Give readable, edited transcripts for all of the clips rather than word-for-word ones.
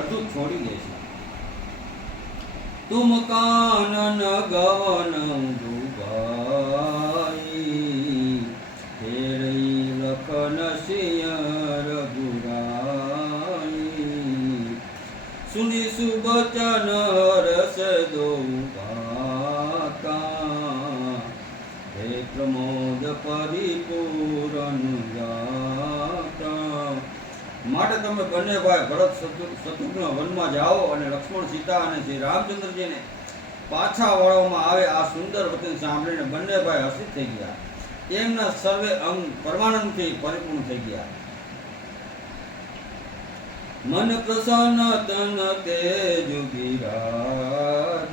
અડધું છોડી દે છે। તુમ કાનન ગવન દુભાઈ ફેરઈ લખન સિંહ રઘુરાઈ સુની સુબચન રસ દો ગાતા હે પ્રમોદ પરિપૂરન ગાતા। માટે તમે બંને ભાઈ ભરત શત્રુઘ્ન વનમાં જાઓ અને લક્ષ્મણ સીતા અને શ્રી રામચંદ્રજીને પાછા વળવામાં આવે। આ સુંદર વચન સાંભળીને બંને ભાઈ હર્ષિત થઈ ગયા। તેમના સર્વે અંગ પરમાનંદથી પરિપૂર્ણ થઈ ગયા। મન પ્રસન્ન તન તેજ બિરાજા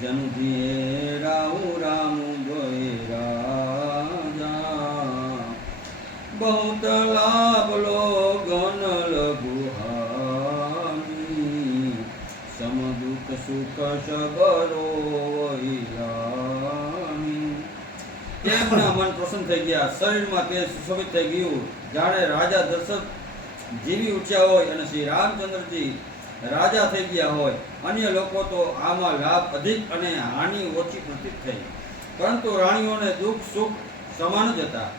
જનુ દિયે રાહુ રામ ગોય રાજા बहुत लाभ लो गण लघुहानी सम दुख सुख सगरो તેમના મન પ્રસન્ન થઈ ગયા। શરીરમાં તે સુશોભિત થઈ ગયું જાણે રાજા દશરથ જીવી ઉઠ્યા હોય અને શ્રી રામચંદ્રજી રાજા થઈ ગયા હોય। અન્ય લોકો તો આમાં લાભ અધિક અને હાનિ ઓછી પ્રતીત થઈ, પરંતુ રાણીઓને દુઃખ સુખ સમાન જ હતા।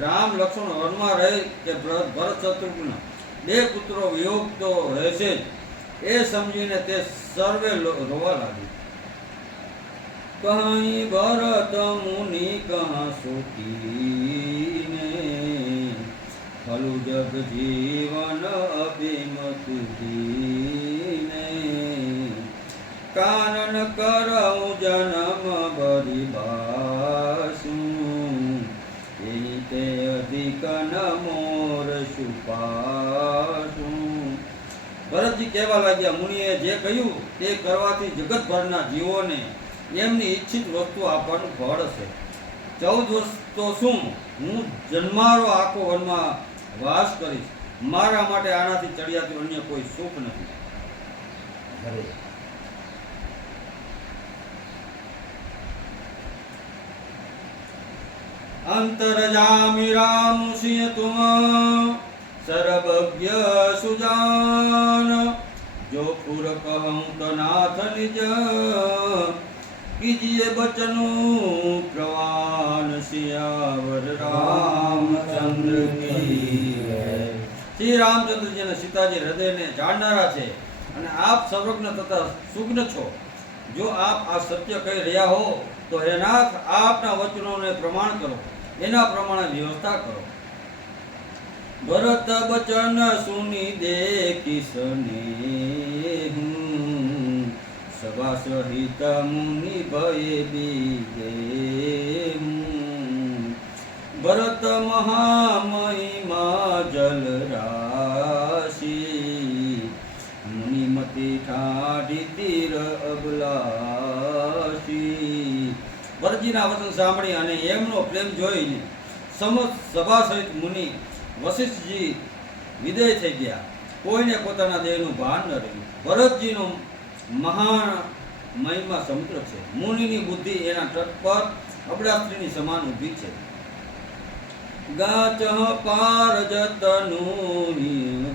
રામ લક્ષ્મણ વનમાં રહે કે ભરત શત્રુઘ્ન બે પુત્રો વિયોગ તો રહેશે જ, એ સમજીને તે સર્વે રોવા લાગી। કહી ભરત મુનિ કહા સોકીને ફલુ જગ જીવન અભિમત દીને કારણ કરઉ જન્મ ભરી બાસું તે અધિક ન મોર સુપાસું। ભરતજી કહેવા લાગ્યા, મુનિએ જે કહ્યું તે કરવાથી જગતભરના જીવોને એમની ઈચ્છિત વસ્તુ આપવાનું ફળ છે। 14 વર્ષ તો શું, હું જન્મારો આખો વનમાં વાસ કરીશ। મારા માટે આનાથી ચડિયાતું અન્ય કોઈ સુખ નથી। अंतरजामि राम सिंह तुम सर्वज्ञ सुजान जो पुर कहूँ तो नाथ निज कीजिए बचनु प्रवान सियावर रामचंद्र की जय। श्री रामचंद्र जी ने सीताजी हृदय ने जाणनारा छे અને આપ સર્વજ્ઞ તથા સુજ્ઞ છો। જો આપ આ સત્ય કહી રહ્યા હો તો હે નાથ આપના વચનોને પ્રમાણ કરો, એના પ્રમાણે વ્યવસ્થા કરો। ભરત બચન સુની દેખી સ્નેહ સભા સહિત મુનિ ભય બીજે। ભરત મહામહિમા જલ રાશિ મુનિમતિ ઠાઢી તીર અબલાશી। ભરતજીના વચન સાંભળી અને એમનો પ્રેમ જોઈને સમસ્ત સભા સહિત મુનિ વશિષ્ઠજી વિદેય થઈ ગયા। કોઈને પોતાના દેહનું ભાન ન રહ્યું। ભરતજીનો મહાન મહિમા સમુદ્ર છે। મુનિની બુદ્ધિ એના તટ પર અબડાસ્ત્રીની સમાન ઊભી છે। ગાચ પાર જતનું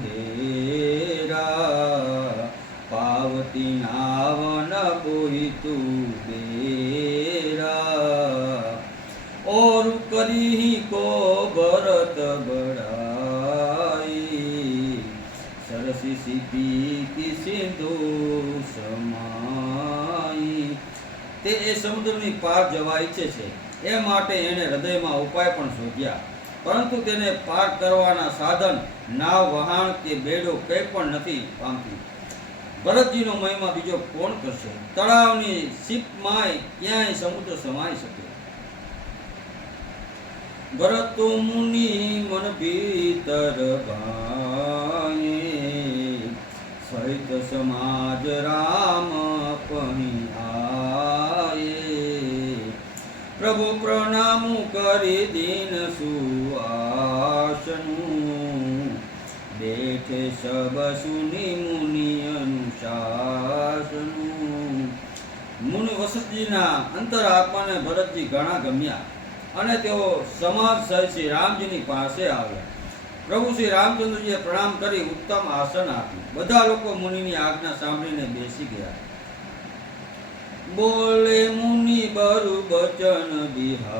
હેરા પાવતી નાવન બોઈ તું બેરા और करी को भरत बढ़ाई सरसी सीपी की सिंधु समाई। તે એ સમુદ્રની પાર જવા ઈચ્છે છે, એ માટે એણે હૃદયમાં ઉપાય પણ શોધ્યા, પરંતુ તેને પાર કરવાના સાધન નાવ વહાણ કે બેડો કંઈ પણ નથી પામતી। ભરતજીનો મહિમા બીજો કોણ કરશે? તળાવની સીપમાંય ક્યાંય સમુદ્ર સમાઈ શકે। ભરત મુનિ મન ભીતર ભાએ સહિત સમાજ રામ પહી આયે। પ્રભુ પ્રણામ કરી દીન સુઆસનું બેઠે સબ સુની મુનિ અનુશાસનું। મુનિ વશિષ્ઠજીના અંતર આત્માને ભરતજી ઘણા ગમ્યા અને તેઓ સમાજ સહિત શ્રી રામજીની પાસે આવ્યા। પ્રભુ શ્રી રામચંદ્રજીએ પ્રણામ કરી ઉત્તમ આસન આપ્યું. બધા લોકો મુનિની આજ્ઞા સાંભળીને બેસી ગયા. બોલે મુનિ બરુ બચન બિહારી,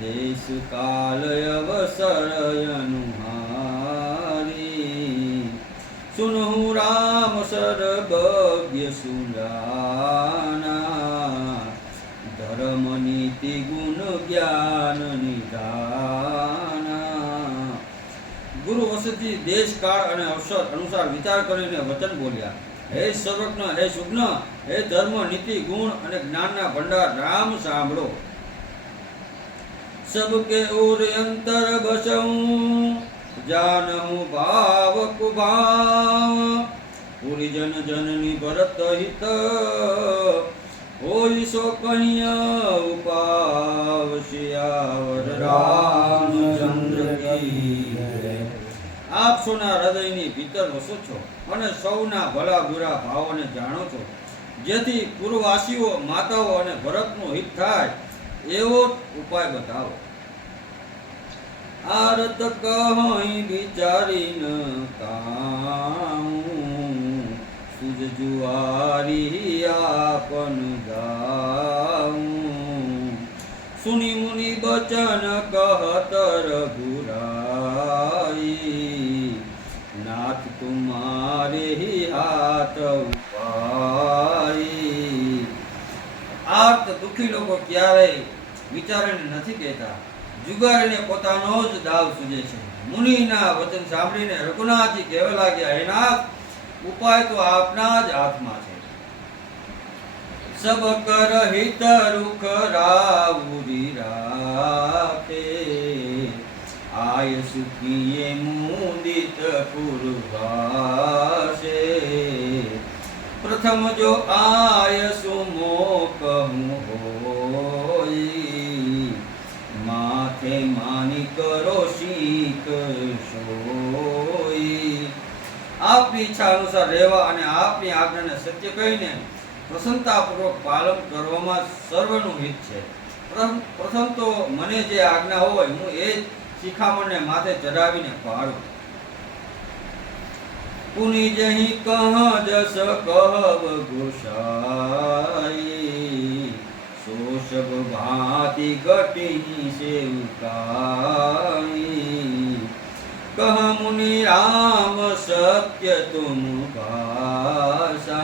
દેશ કાલ અવસર અનુહારી. સુનહુ રામ સર્વજ્ઞ સુજાના, ધર્મ નીતિ ગુણ જ્ઞાન નિધાના. ગુરુ વસિષ્ઠજી દેશ કાળ અને અવસર અનુસાર વિચાર કરીને વચન બોલ્યા. હે સર્વજ્ઞ, હે સુજ્ઞ, હે ધર્મ નીતિ ગુણ અને જ્ઞાનના ભંડાર રામ, સાંભળો. सबके ओर अंतर बसऊं, जानहूं भाव कुभाव. पूरी जन जननी भरत हित, होई सो कहिया उपाव. सियावर रामचंद्र की जय. આપ સૌના હૃદયની ભીતર વસો છો અને સૌના ભલા બુરા ભાવોને જાણો છો. જેથી પૂર્વવાસીઓ, માતાઓ અને ભરતનું હિત થાય એવો ઉપાય બતાવો. આરત કહી વિચારી ન કાઉં, સુજ જુવારી આપન ગાઉં. સુની મુનિ બચન કહત રઘુરાઈ, નાથ તુમારે હાથ ઉપાઈ. આર્ત દુઃખી લોકો ક્યારેય વિચારીને નથી કહેતા, જુગારીને પોતાનો જ દાવ સૂજે છે. મુનિના વચન સાંભળીને રઘુનાથજી કહેવા લાગ્યા, હે નાથ, ઉપાય તો આપના જ હાથમાં છે. સબ કર હિત રૂખ રાવુરી રાખે, આય સુખીએ મુદિત પૂર્વાશે. પ્રથમ જો આય સુમોક હોય, માથે માની કરો શીખ સોઈ. આપની ઈચ્છા અનુસાર રહેવા અને આપની આજ્ઞાને સત્ય કહીને પ્રસન્નતાપૂર્વક પાલન કરવામાં સર્વનું હિત છે. પ્રથમ તો મને જે આજ્ઞા હોય હું એ જ શિખામણને માથે ચડાવીને પાડું. પુનિ જહી કહ જસ કહબ ગોસાઈ, સોશબ ભાતિ ઘટી સેવકાઈ. કહ મુનિ રામ સત્ય તુમ ભાષા,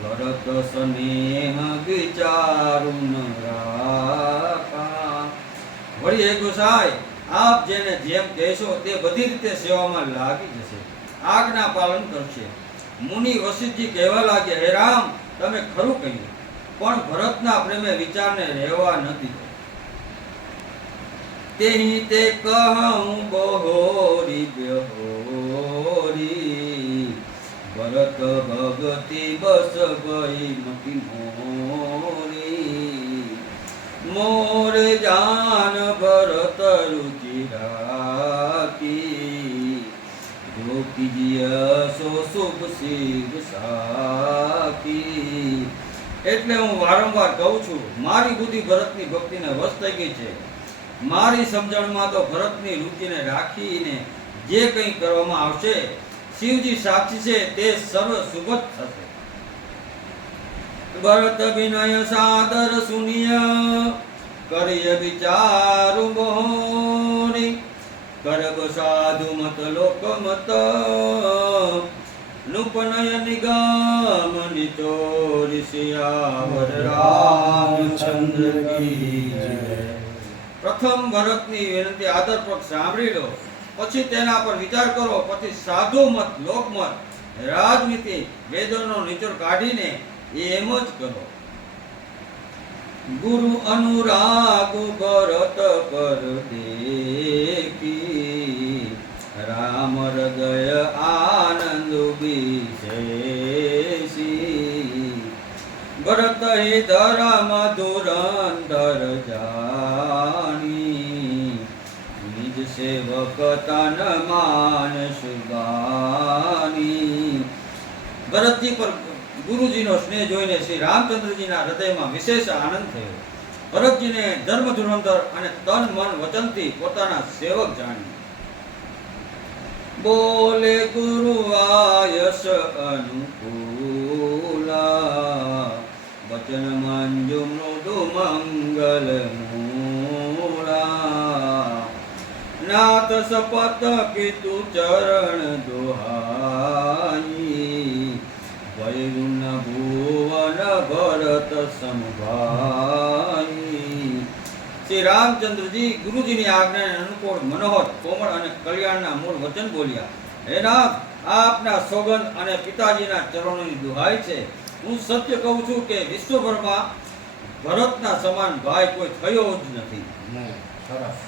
ભરત સ્નેહ વિચારું રાખા. વળી હે ગોસાઈ, આપ જેને જેમ કહેશો તે બધી રીતે સેવામાં લાગી જશે, આજ્ઞા પાલન કરશે. મુનિ વસિષ્ઠજી કહેવા લાગ્યા, હે રામ, તમે ખરું કહ્યું, પણ ભરતના પ્રેમે વિચારને રહેવા નથી. તેહી તે કહું બહોરી બહોરી, ભરત ભગતિ બસ ગઈ મતી મોરી. મોરે જાન ભરત રુચિ રાખી, જો કીજીય સો શુભ શિવ સાખી. એટલે હું વારંવાર કહું છું, મારી બુદ્ધિ ભરતની ભક્તિને વશ થઈ ગઈ છે. મારી સમજણમાં તો ભરતની રુચિને રાખીને જે કંઈ કરવામાં આવશે, શિવજી સાક્ષી છે, તે સર્વ શુભ થશે. ભરત વિનય સાદર સુનિય, કર્ય વિચારુ બહોરી. કરબ સાધુ મત લોક મત, નુપનય નિગમ નિચોરી. સિયાવર રામચંદ્ર કી જય. પ્રથમ ભરતની વિનંતી આદરપૂર્વક સાંભળી લો, પછી તેના પર વિચાર કરો. પછી સાધુ મત, લોકમત, રાજનીતિ, વેદોનો નિચોડ કાઢીને એમ જ કરો. ગુરુ અનુરાગ ભરત પર દેખી, રામ હૃદય આનંદ વિશેષી. ભરત હે ધરમ ધુરંધર જાણી, નિજ સેવક તન માન સુગાની. ભરતજી પર ગુરુજીનો સ્નેહ જોઈને શ્રી રામચંદ્રજીના હૃદયમાં વિશેષ આનંદ થયો. ભરતજીને ધર્મ ધુરંધર અને તન મન વચનથી પોતાના સેવક જાણી. બોલે ગુરુ આયસ અનુકૂલા, વચન મંજુ મૃદુ મંગલ મૂળા. નાથ સપત કીધુ ચરણ દુહાઈ, વૈરુણ ભુવન ભરત સમભાઈ. શ્રી રામચંદ્રજી ગુરુજીની આજ્ઞાને અનુકૂળ મનોહર કોમળ અને કલ્યાણના મૂળ વચન બોલ્યા. હે નાથ, આપના સોગંદ અને પિતાજીના ચરણોની દુહાઈ છે. હું સત્ય કહું છું કે વિશ્વભરમાં ભરતના સમાન ભાઈ કોઈ થયો જ નથી. સરસ.